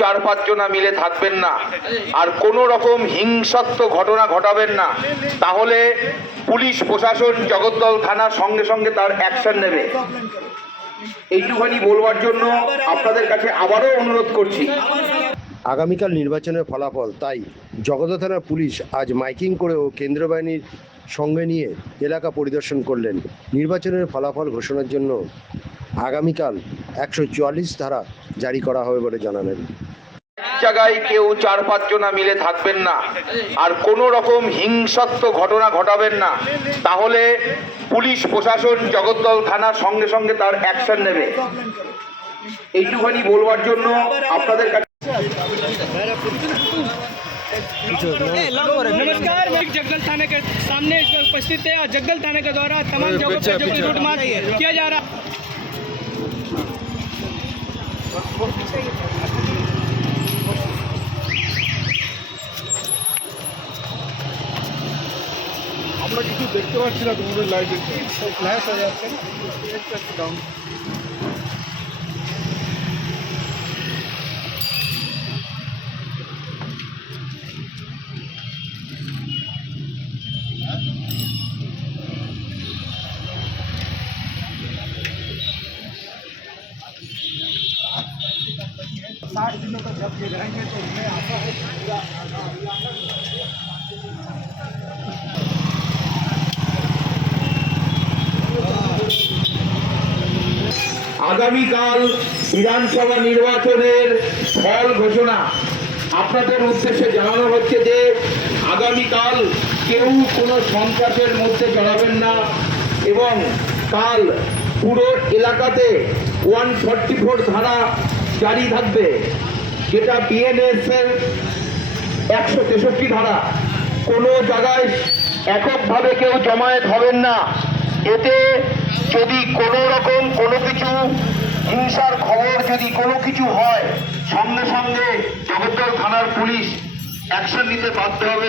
4-5 জনা মিলে থাকবেন না, আর কোনো রকম হিংসাত্মক ঘটনা ঘটাবেন না, তাহলে পুলিশ প্রশাসন জগদ্দল থানা সঙ্গে সঙ্গে তার অ্যাকশন নেবে। এইটুখানি বলবার জন্য আপনাদের কাছে আবারও অনুরোধ করছি। আগামীকাল নির্বাচনের ফলাফল, তাই জগদ্দল থানার পুলিশ আজ মাইকিং করে ও কেন্দ্র বাহিনীর সঙ্গে নিয়ে এলাকা পরিদর্শন করলেন। নির্বাচনের ফলাফল ঘোষণার জন্য আগামীকাল 144 ধারা জারি করা হবে বলে জানালেন। জায়গায় কেউ 4-5 জনা মিলে থাকবেন না, আর কোনো রকম হিংসাত্মক ঘটনা ঘটাবেন না, তাহলে পুলিশ প্রশাসন জগদ্দল থানা সঙ্গে সঙ্গে তার অ্যাকশন নেবে। এইটুখানি বলবার জন্য আপনাদের কাছে। नमस्कार, मैं जगदल थाने के सामने उपस्थित है और जगदल थाने के द्वारा तमाम जगहों पर जो लूटमार किया जा रहा আমরা কিছু দেখতে পাচ্ছি না তোমাদের লাইভে ফ্ল্যাশ হয়ে যাচ্ছে। আগামীকাল বিধানসভা নির্বাচনের ফল ঘোষণা আপনাদের উদ্দেশ্যে জানানো হচ্ছে যে আগামীকাল কেউ কোনো সন্ত্রাসের মধ্যে জড়াবেন না, এবং কাল পুরো এলাকাতে 144 ধারা জারি থাকবে, যেটা বিএনএস এর 163 ধারা। কোনো জায়গায় এককভাবে কেউ জমায়েত হবেন না। এতে যদি কোনো রকম কোনো কিছু হিংসার খবর যদি কোনো কিছু হয়, সঙ্গে সঙ্গে জগদ্দল থানার পুলিশ অ্যাকশন নিতে বাধ্য হবে।